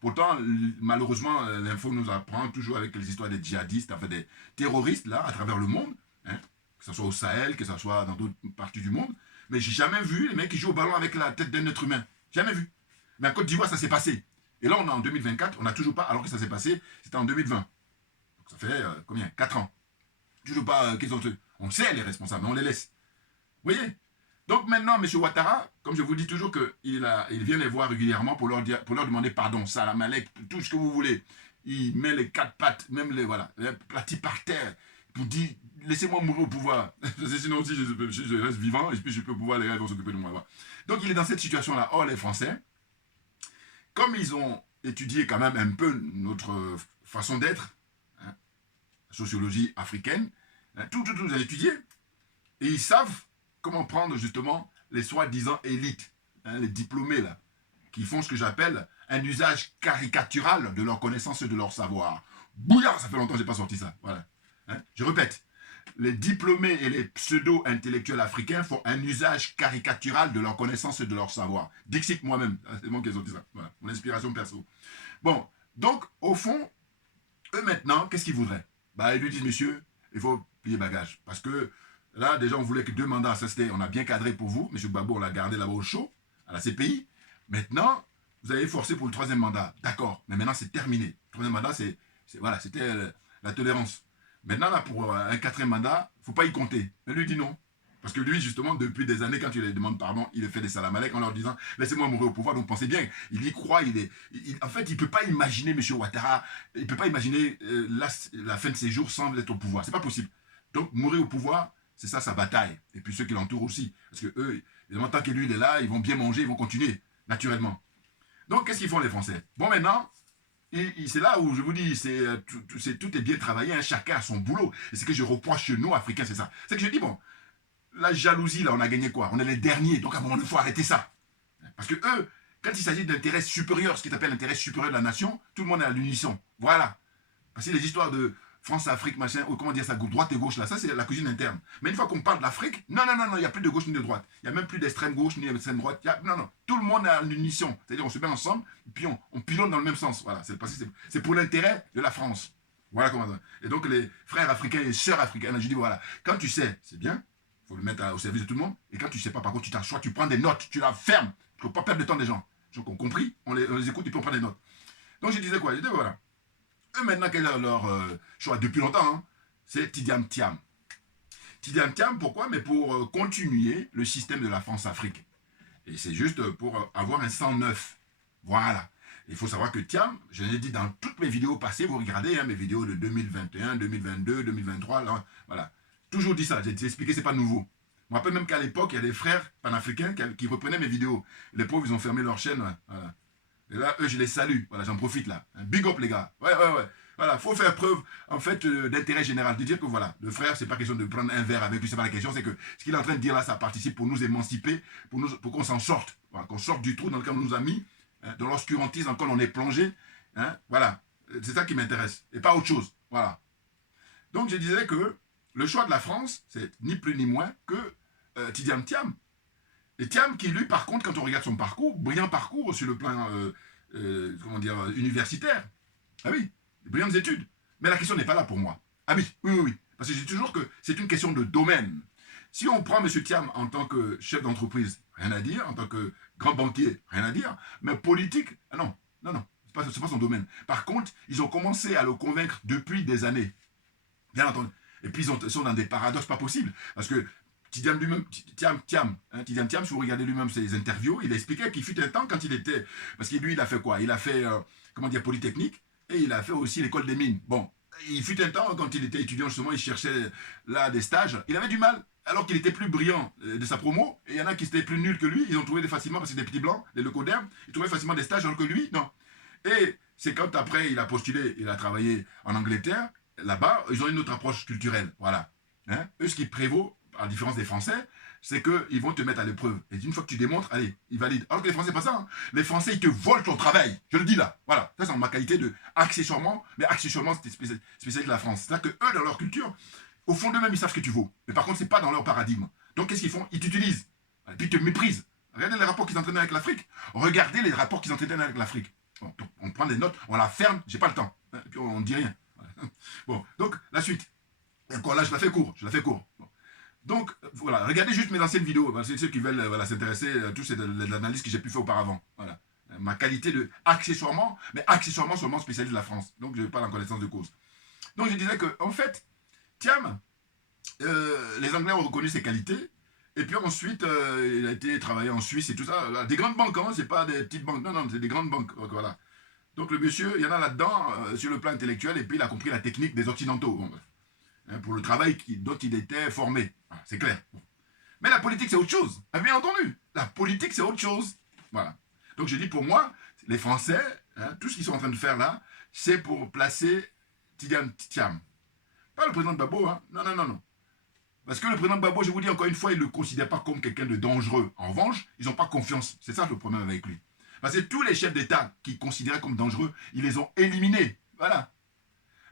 Pourtant, malheureusement, l'info nous apprend toujours avec les histoires des djihadistes, enfin des terroristes, là, à travers le monde. Hein, que ce soit au Sahel, que ce soit dans d'autres parties du monde. Mais j'ai jamais vu les mecs qui jouent au ballon avec la tête d'un être humain. Jamais vu. Mais en Côte d'Ivoire, ça s'est passé. Et là, on est en 2024, on n'a toujours pas, alors que ça s'est passé, c'était en 2020. Donc ça fait combien? 4 ans. Toujours pas, on sait les responsables, mais on les laisse. Vous voyez? Donc maintenant, M. Ouattara, comme je vous dis toujours qu'il vient les voir régulièrement pour leur demander pardon, salam alek, tout ce que vous voulez. Il met les 4 pattes, même les platis par terre, pour dire, laissez-moi mourir au pouvoir. Sinon aussi, je reste vivant, et puis je peux pouvoir, les gars vont s'occuper de moi. Donc il est dans cette situation-là. Or, les Français, comme ils ont étudié quand même un peu notre façon d'être, hein, la sociologie africaine, hein, tout ils ont étudié, et ils savent comment prendre justement les soi-disant élites, hein, les diplômés là, qui font ce que j'appelle un usage caricatural de leur connaissance et de leur savoir. Bouillard, ça fait longtemps que je n'ai pas sorti ça. Voilà. Hein? Je répète, les diplômés et les pseudo-intellectuels africains font un usage caricatural de leur connaissance et de leur savoir. Dixit moi-même, c'est moi qui ai sorti ça. Voilà, mon inspiration perso. Bon, donc au fond, eux maintenant, qu'est-ce qu'ils voudraient? Bah, ils lui disent, monsieur, il faut plier bagage. Parce que là, déjà, on voulait que 2 mandats, ça c'était, on a bien cadré pour vous. M. Gbagbo, on l'a gardé là-bas au chaud, à la CPI. Maintenant, vous avez forcé pour le 3e mandat. D'accord, mais maintenant c'est terminé. Le 3e mandat, voilà, c'était la tolérance. Maintenant, là, pour un 4e mandat, il ne faut pas y compter. Mais lui dit non. Parce que lui, justement, depuis des années, quand il leur demande pardon, il fait des salamalek en leur disant « Laissez-moi mourir au pouvoir ». Donc pensez bien, il y croit, en fait, il ne peut pas imaginer M. Ouattara, il ne peut pas imaginer la fin de ses jours sans être au pouvoir. Ce n'est pas possible. Donc mourir au pouvoir, c'est ça sa bataille. Et puis ceux qui l'entourent aussi. Parce que eux, évidemment, tant que lui il est là, ils vont bien manger, ils vont continuer, naturellement. Donc qu'est-ce qu'ils font les Français? Bon, maintenant, c'est là où je vous dis, tout est bien travaillé, hein, chacun a son boulot. Et c'est que je reproche chez nous, Africains, c'est ça. C'est que je dis, bon, la jalousie, là, on a gagné quoi? On est les derniers, donc à un moment donné, il faut arrêter ça. Parce que eux, quand il s'agit d'intérêt supérieur, ce qu'ils appellent l'intérêt supérieur de la nation, tout le monde est à l'unisson. Voilà. Parce que les histoires de France-Afrique, machin, ou comment dire ça, droite et gauche, là, ça c'est la cuisine interne. Mais une fois qu'on parle de l'Afrique, non, il n'y a plus de gauche ni de droite. Il n'y a même plus d'extrême gauche ni d'extrême droite. Non, tout le monde est à l'unisson. C'est-à-dire on se met ensemble, puis on pilote dans le même sens. Voilà, c'est pour l'intérêt de la France. Voilà comment ça. Et donc les frères africains et sœurs africaines, je dis voilà, quand tu sais, c'est bien, il faut le mettre au service de tout le monde. Et quand tu ne sais pas, par contre, tu t'assois, tu prends des notes, tu la fermes. Il ne faut pas perdre le temps des gens. Les gens qui ont compris, on les écoute et puis on prend des notes. Donc je disais quoi? Je disais voilà. Eux maintenant, quel est leur choix? Depuis longtemps, hein, c'est Tidiane Thiam. Tidiane Thiam, pourquoi? Mais pour continuer le système de la France-Afrique. Et c'est juste pour avoir un sang neuf. Voilà. Il faut savoir que Thiam, je l'ai dit dans toutes mes vidéos passées, vous regardez hein, mes vidéos de 2021, 2022, 2023, là, voilà. Toujours dit ça, j'ai expliqué, c'est pas nouveau. Je me rappelle même qu'à l'époque, il y a des frères panafricains qui reprenaient mes vidéos. Les pauvres, ils ont fermé leur chaîne. Voilà. Et là, eux, je les salue. Voilà, j'en profite là. Big up, les gars. Ouais. Voilà, il faut faire preuve, en fait, d'intérêt général. De dire que voilà, le frère, c'est pas question de prendre un verre avec lui, c'est pas la question. C'est que ce qu'il est en train de dire là, ça participe pour nous émanciper, pour qu'on s'en sorte. Voilà, qu'on sorte du trou dans lequel on nous a mis, hein, dans l'obscurantisme dans lequel on est plongé. Hein, voilà, c'est ça qui m'intéresse. Et pas autre chose. Voilà. Donc, je disais que le choix de la France, c'est ni plus ni moins que Tidiane Thiam. Et Thiam qui, lui, par contre, quand on regarde son parcours, brillant parcours sur le plan comment dire, universitaire. Ah oui, brillantes études. Mais la question n'est pas là pour moi. Ah oui. Parce que je dis toujours que c'est une question de domaine. Si on prend M. Thiam en tant que chef d'entreprise, rien à dire. En tant que grand banquier, rien à dire. Mais politique, ah non. C'est pas son domaine. Par contre, ils ont commencé à le convaincre depuis des années. Bien entendu. Et puis, ils sont dans des paradoxes pas possibles. Parce que Tidiane lui-même, Tidiane Thiam, si vous regardez lui-même ses interviews, il expliquait qu'il fut un temps quand il était... Parce que lui, il a fait quoi? Il a fait, Polytechnique, et il a fait aussi l'école des mines. Bon, il fut un temps, quand il était étudiant, justement, il cherchait là des stages. Il avait du mal, alors qu'il était plus brillant de sa promo, et il y en a qui étaient plus nuls que lui, ils ont trouvé facilement, parce que c'est des petits blancs, des leucodermes, ils trouvaient facilement des stages, alors que lui, non. Et c'est quand après, il a postulé, il a travaillé en Angleterre, là-bas, ils ont une autre approche culturelle, voilà. Hein? Eux, ce qui prévaut, à la différence des Français, c'est qu'ils vont te mettre à l'épreuve. Et une fois que tu démontres, allez, ils valident. Alors que les Français, pas ça. Hein. Les Français, ils te volent ton travail. Je le dis là. Voilà. Ça, c'est en ma qualité de accessoirement, mais accessoirement, c'était spécial de la France. C'est-à-dire qu'eux, dans leur culture, au fond d'eux-mêmes, ils savent ce que tu vaux. Mais par contre, c'est pas dans leur paradigme. Donc, qu'est-ce qu'ils font? Ils t'utilisent. Et puis, ils te méprisent. Regardez les rapports qu'ils entraînent avec l'Afrique. Regardez les rapports qu'ils entraînent avec l'Afrique. Bon, on prend des notes, on la ferme, j'ai pas le temps. Et puis, on ne dit rien. Bon, donc, la suite. Encore là, je la fais court. Bon. Donc, voilà, regardez juste mes anciennes vidéos. C'est ceux qui veulent s'intéresser à tout l'analyse que j'ai pu faire auparavant. Voilà. ma qualité de accessoirement, mais accessoirement seulement spécialiste de la France. Donc je parle en connaissance de cause. Donc je disais que, en fait, Thiam, les Anglais ont reconnu ses qualités. Et puis ensuite, il a été travailler en Suisse et tout ça. Des grandes banques, hein, c'est pas des petites banques. Non, non, c'est des grandes banques. Donc, voilà. Donc le monsieur, il y en a là-dedans, sur le plan intellectuel, et puis il a compris la technique des Occidentaux. Bon, pour le travail dont il était formé. Voilà, c'est clair. Bon. Mais la politique, c'est autre chose. Ah, bien entendu. La politique, c'est autre chose. Voilà. Donc je dis, pour moi, les Français, tout ce qu'ils sont en train de faire là, c'est pour placer Tidjane Thiam. Pas le président Gbagbo, hein. Non, non, non, non. Parce que le président Gbagbo, je vous dis encore une fois, il ne le considère pas comme quelqu'un de dangereux. En revanche, ils n'ont pas confiance. C'est ça le problème avec lui. Parce que tous les chefs d'État qu'ils considéraient comme dangereux, ils les ont éliminés. Voilà.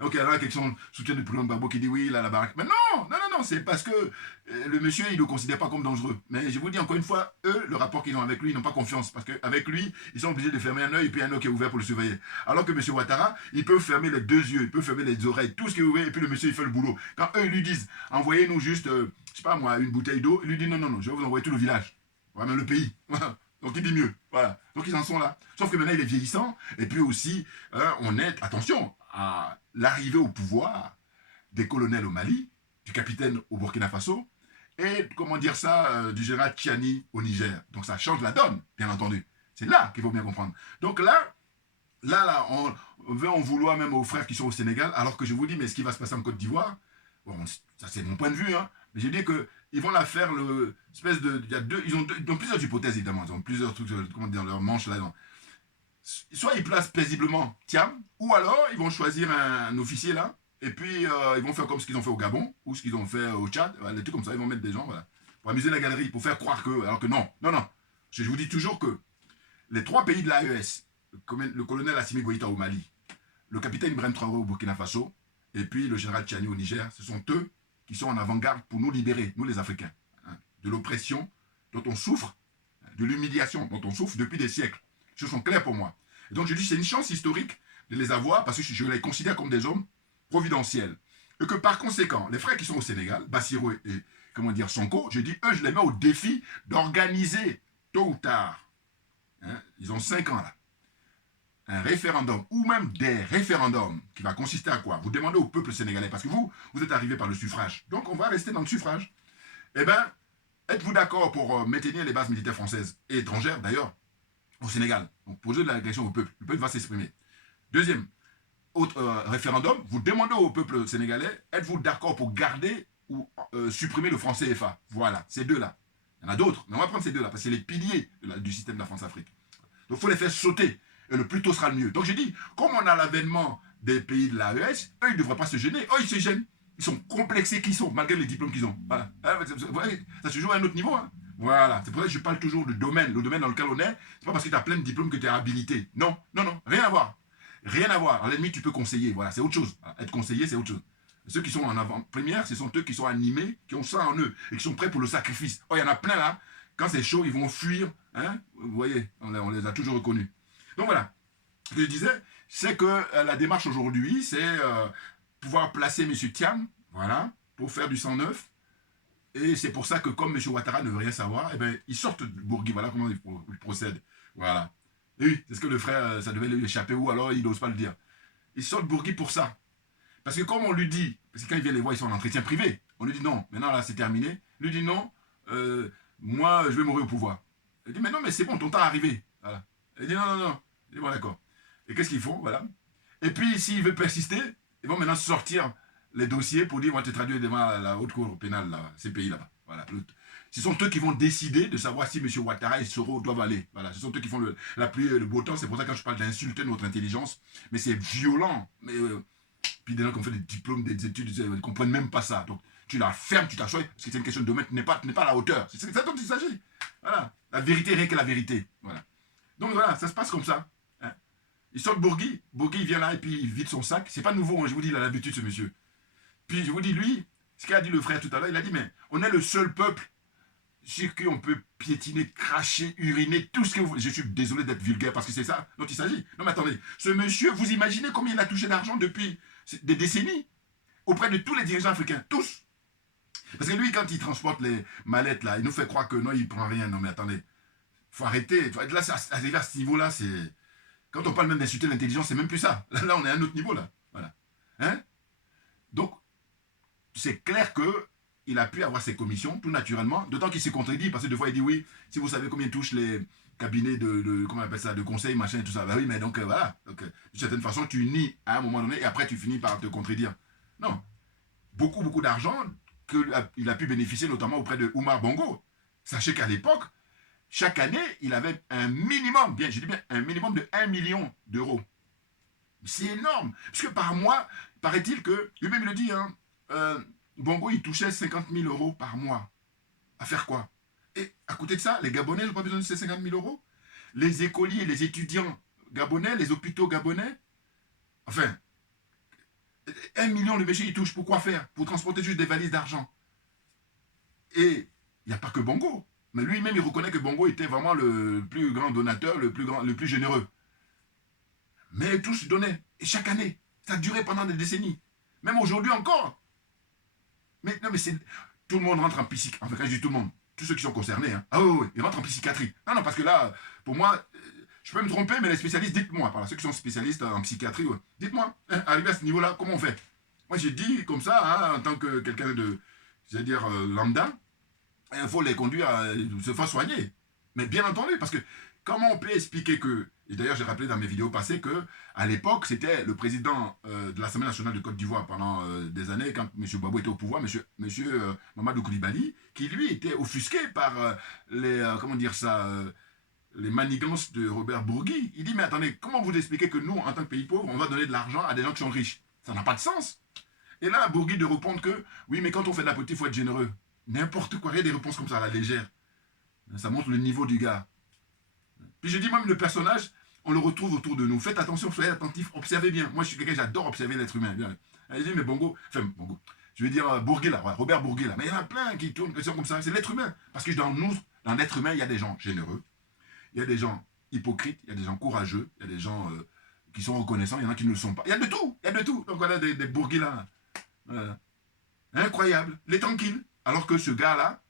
Donc il y en a qui sont soutien du président Gbagbo qui dit oui, il a la baraque. Mais non, non, non, non, c'est parce que le monsieur, il ne le considère pas comme dangereux. Mais je vous dis encore une fois, eux, le rapport qu'ils ont avec lui, ils n'ont pas confiance. Parce qu'avec lui, ils sont obligés de fermer un œil et puis un œil qui est ouvert pour le surveiller. Alors que monsieur Ouattara, il peut fermer les deux yeux, il peut fermer les oreilles, tout ce qui est ouvert, et puis le monsieur, il fait le boulot. Quand eux, ils lui disent, envoyez-nous juste, je sais pas moi, une bouteille d'eau, il lui dit non, non, non, je vais vous envoyer tout le village. Voilà, même le pays. Donc il dit mieux. Voilà. Donc ils en sont là. Sauf que maintenant, il est vieillissant. Et puis aussi, on est, attention, à l'arrivée au pouvoir des colonels au Mali, du capitaine au Burkina Faso, et, comment dire ça, du général Tchiani au Niger. Donc ça change la donne, bien entendu. C'est là qu'il faut bien comprendre. Donc là, on veut en vouloir même aux frères qui sont au Sénégal, alors que je vous dis, mais ce qui va se passer en Côte d'Ivoire, bon, ça c'est mon point de vue, hein, mais je dis qu'ils vont la faire espèce de, ils ont plusieurs hypothèses évidemment, ils ont plusieurs trucs, comment dire, leur manche là. Soit ils placent paisiblement Thiam, ou alors ils vont choisir un officier là, et puis ils vont faire comme ce qu'ils ont fait au Gabon, ou ce qu'ils ont fait au Tchad, des trucs comme ça, ils vont mettre des gens, voilà, pour amuser la galerie, pour faire croire que, alors que non, non, non. Je vous dis toujours que les trois pays de l'AES, le colonel Assimi Goïta au Mali, le capitaine Ibrahim Traoré au Burkina Faso, et puis le général Tchiani au Niger, ce sont eux qui sont en avant-garde pour nous libérer, nous les Africains, de l'oppression dont on souffre, de l'humiliation dont on souffre depuis des siècles. Ce sont clairs pour moi. Et donc je dis c'est une chance historique de les avoir parce que je les considère comme des hommes providentiels. Et que par conséquent, les frères qui sont au Sénégal, Bassirou et comment dire, Sonko, je dis eux, je les mets au défi d'organiser tôt ou tard, ils ont 5 ans là, un référendum ou même des référendums qui va consister à quoi? Vous demandez au peuple sénégalais, parce que vous êtes arrivé par le suffrage, donc on va rester dans le suffrage. Eh bien, êtes-vous d'accord pour maintenir les bases militaires françaises et étrangères d'ailleurs au Sénégal? Donc posez la question au peuple, le peuple va s'exprimer. Deuxième, autre référendum, vous demandez au peuple sénégalais, êtes-vous d'accord pour garder ou supprimer le franc CFA? Voilà, ces deux-là. Il y en a d'autres, mais on va prendre ces deux-là, parce que c'est les piliers du système de la France-Afrique. Donc il faut les faire sauter, et le plus tôt sera le mieux. Donc j'ai dit, comme on a l'avènement des pays de l'AES, eux, ils ne devraient pas se gêner. Eux, ils se gênent. Ils sont complexés qu'ils sont, malgré les diplômes qu'ils ont. Voilà. Ça se joue à un autre niveau. Hein. Voilà. C'est pour ça que je parle toujours de domaine. Le domaine dans lequel on est, c'est pas parce que tu as plein de diplômes que tu es habilité. Non, non, non. Rien à voir. Rien à voir. À la limite, tu peux conseiller. Voilà, c'est autre chose. Être conseiller, c'est autre chose. Ceux qui sont en avant-première, ce sont eux qui sont animés, qui ont ça en eux, et qui sont prêts pour le sacrifice. Oh, il y en a plein là. Quand c'est chaud, ils vont fuir. Hein. Vous voyez, on les a toujours reconnus. Donc voilà. Ce que je disais, c'est que la démarche aujourd'hui, c'est pouvoir placer M. Thiam, voilà, pour faire du 109. Et c'est pour ça que comme M. Ouattara ne veut rien savoir, eh bien, ils sortent de Bourgui. Voilà comment ils procèdent. Voilà. Et oui, c'est ce que le frère, ça devait lui échapper ou alors il n'ose pas le dire. Ils sortent de Bourgui pour ça. Parce que comme on lui dit, parce que quand il vient les voir, ils sont en entretien privé. On lui dit non, maintenant là c'est terminé. Il lui dit non, moi je vais mourir au pouvoir. Il dit mais non, mais c'est bon, ton temps est arrivé. Voilà. Il dit non, non, non. Il dit bon, d'accord. Et qu'est-ce qu'ils font? Voilà. Et puis s'il veut persister, ils vont maintenant sortir les dossiers pour dire on va te traduire devant la haute cour pénale, là, ces pays là-bas. Voilà. Ce sont eux qui vont décider de savoir si M. Ouattara et Soro doivent aller. Voilà. Ce sont eux qui font la pluie et le beau temps. C'est pour ça que quand je parle d'insulter notre intelligence, mais c'est violent. Mais puis des gens qui ont fait des diplômes, des études, ils ne comprennent même pas ça. Donc tu la fermes, tu t'assois, parce que c'est une question de domaine, tu n'es pas à la hauteur. C'est ça dont il s'agit. Voilà. La vérité, rien que la vérité. Voilà. Donc voilà, ça se passe comme ça. Hein. Il sort de Bourgui, Bourgui il vient là et puis il vide son sac. C'est pas nouveau, hein, je vous dis, il a l'habitude ce monsieur. Puis je vous dis, lui, ce qu'a dit le frère tout à l'heure, il a dit, mais on est le seul peuple sur qui on peut piétiner, cracher, uriner, tout ce que vous... Je suis désolé d'être vulgaire parce que c'est ça dont il s'agit. Non mais attendez, ce monsieur, vous imaginez combien il a touché d'argent depuis des décennies auprès de tous les dirigeants africains, tous. Parce que lui, quand il transporte les mallettes là, il nous fait croire que non, il prend rien. Non mais attendez, faut arrêter. Là, arriver à ce niveau-là, c'est... Quand on parle même d'insulter l'intelligence, c'est même plus ça. Là, on est à un autre niveau, là. Voilà. Hein? Donc, c'est clair qu'il a pu avoir ses commissions, tout naturellement, d'autant qu'il s'est contredit, parce que des fois, il dit, oui, si vous savez combien touchent les cabinets comment on appelle ça, de conseil, machin, et tout ça. Bah oui, mais donc, voilà. Donc, d'une certaine façon, tu nies à un moment donné, et après, tu finis par te contredire. Non. Beaucoup, beaucoup d'argent qu'il a pu bénéficier, notamment auprès de Oumar Bongo. Sachez qu'à l'époque, chaque année, il avait un minimum, bien, je dis bien, un minimum de 1 million d'euros. C'est énorme. Parce que par mois, paraît-il que, lui-même il le dit, hein, Bongo, il touchait 50 000 euros par mois. À faire quoi? Et à côté de ça, les Gabonais n'ont pas besoin de ces 50 000 euros. Les écoliers, les étudiants gabonais, les hôpitaux gabonais, enfin, 1 million, le monsieur, il touche. Pour quoi faire? Pour transporter juste des valises d'argent. Et il n'y a pas que Bongo. Mais lui-même, il reconnaît que Bongo était vraiment le plus grand donateur, le plus généreux. Mais tous donnaient. Et chaque année, ça a duré pendant des décennies. Même aujourd'hui encore. Mais non, mais c'est... Tout le monde rentre en psychiatrie. Enfin, quand je dis tout le monde, tous ceux qui sont concernés. Hein. Ah oui, ils rentrent en psychiatrie. Non, parce que là, pour moi, je peux me tromper, mais les spécialistes, dites-moi. Par là, ceux qui sont spécialistes en psychiatrie, ouais, dites-moi, hein, arrivé à ce niveau-là, comment on fait? Moi, j'ai dit comme ça, hein, en tant que quelqu'un de, je veux dire, lambda, il faut les conduire à se faire soigner. Mais bien entendu, parce que comment on peut expliquer que, et d'ailleurs j'ai rappelé dans mes vidéos passées que à l'époque c'était le président de l'Assemblée nationale de Côte d'Ivoire pendant des années, quand M. Gbagbo était au pouvoir, M. Mamadou Koulibaly, qui lui était offusqué par comment dire ça, les manigances de Robert Bourgui. Il dit, mais attendez, comment vous expliquez que nous, en tant que pays pauvre, on va donner de l'argent à des gens qui sont riches? Ça n'a pas de sens. Et là, Bourgui de répondre que, oui, mais quand on fait de la politique, il faut être généreux. N'importe quoi, il y a des réponses comme ça à la légère. Ça montre le niveau du gars. Puis je dis même le personnage, on le retrouve autour de nous. Faites attention, soyez attentifs, observez bien. Moi, je suis quelqu'un, j'adore observer l'être humain. Il dit, mais Bongo, enfin, Bongo, je veux dire Bourgui là, ouais, Robert Bourgui là. Mais il y en a plein qui tournent comme ça. C'est l'être humain. Parce que dans l'être humain, il y a des gens généreux, il y a des gens hypocrites, il y a des gens courageux, il y a des gens qui sont reconnaissants, il y en a qui ne le sont pas. Il y a de tout, il y a de tout. Donc voilà, des Bourgui là. Incroyable, les tranquilles. Alors que ce gars-là,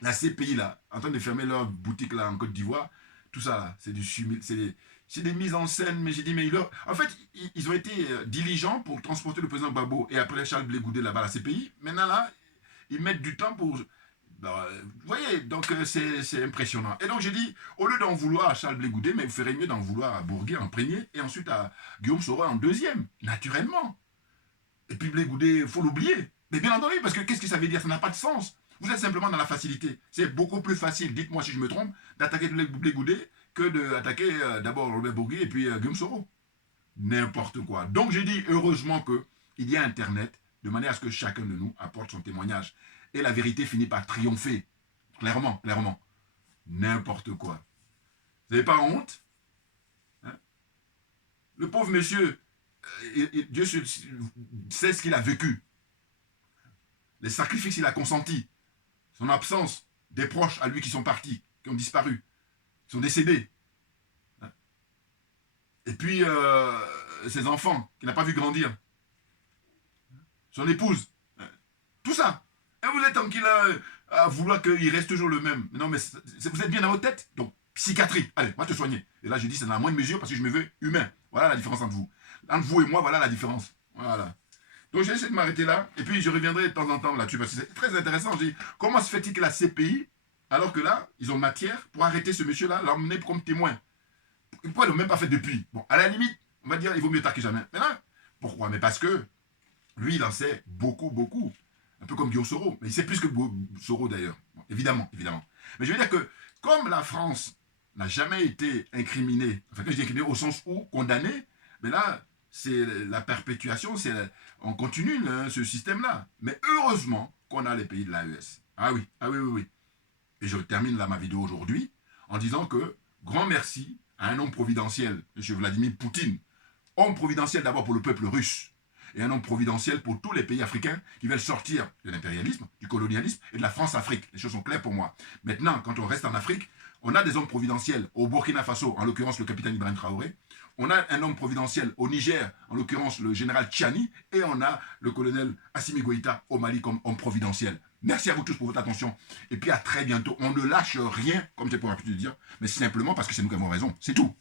la CPI là, en train de fermer leur boutique là en Côte d'Ivoire, tout ça là, c'est des mises en scène, mais j'ai dit, mais en fait, ils ont été diligents pour transporter le président Gbagbo et après Charles Blé Goudé là-bas à la CPI. Maintenant là, ils mettent du temps pour... Ben, vous voyez, donc c'est impressionnant. Et donc j'ai dit, au lieu d'en vouloir à Charles Blé Goudé, mais vous ferez mieux d'en vouloir à Bourgui en premier et ensuite à Guillaume Soro en deuxième, naturellement. Et puis Blé Goudé, il faut l'oublier. Mais bien entendu, parce que qu'est-ce que ça veut dire? Ça n'a pas de sens. Vous êtes simplement dans la facilité. C'est beaucoup plus facile, dites-moi si je me trompe, d'attaquer Blé Goudé que d'attaquer d'abord Robert Bourgui et puis Guillaume Soro. N'importe quoi. Donc j'ai dit, heureusement qu'il y a Internet, de manière à ce que chacun de nous apporte son témoignage. Et la vérité finit par triompher. Clairement, clairement. N'importe quoi. Vous n'avez pas honte? Hein? Le pauvre monsieur, Dieu sait ce qu'il a vécu. Les sacrifices qu'il a consentis. Son absence, des proches à lui qui sont partis, qui ont disparu, qui sont décédés. Et puis, ses enfants, qu'il n'a pas vu grandir. Son épouse. Tout ça. Et vous êtes tranquille à vouloir qu'il reste toujours le même. Non, mais vous êtes bien dans votre tête. Donc, psychiatrie. Allez, va te soigner. Et là, je dis, c'est dans la moindre mesure parce que je me veux humain. Voilà la différence entre vous. Entre vous et moi, voilà la différence. Voilà. Donc j'ai essayé de m'arrêter là, et puis je reviendrai de temps en temps là-dessus, parce que c'est très intéressant. Je dis, comment se fait-il que la CPI, alors que là, ils ont matière pour arrêter ce monsieur-là, l'emmener comme témoin? Pourquoi ils ne l'ont même pas fait depuis? Bon, à la limite, on va dire, il vaut mieux tard que jamais. Mais là, pourquoi? Mais parce que lui, il en sait beaucoup, beaucoup. Un peu comme Guillaume Soro, mais il sait plus que Soro d'ailleurs. Bon, évidemment, évidemment. Mais je veux dire que, comme la France n'a jamais été incriminée, enfin, quand je dis incriminée au sens où condamnée, mais là, c'est la perpétuation, on continue ce système-là. Mais heureusement qu'on a les pays de l'AES. Ah oui, ah oui, oui, oui. Et je termine là ma vidéo aujourd'hui en disant que grand merci à un homme providentiel, M. Vladimir Poutine. Homme providentiel d'abord pour le peuple russe et un homme providentiel pour tous les pays africains qui veulent sortir de l'impérialisme, du colonialisme et de la France-Afrique. Les choses sont claires pour moi. Maintenant, quand on reste en Afrique, on a des hommes providentiels au Burkina Faso, en l'occurrence le capitaine Ibrahim Traoré. On a un homme providentiel au Niger, en l'occurrence le général Tchani, et on a le colonel Assimi Goïta au Mali comme homme providentiel. Merci à vous tous pour votre attention. Et puis à très bientôt. On ne lâche rien, comme j'ai pour l'habitude de dire, mais simplement parce que c'est nous qui avons raison. C'est tout.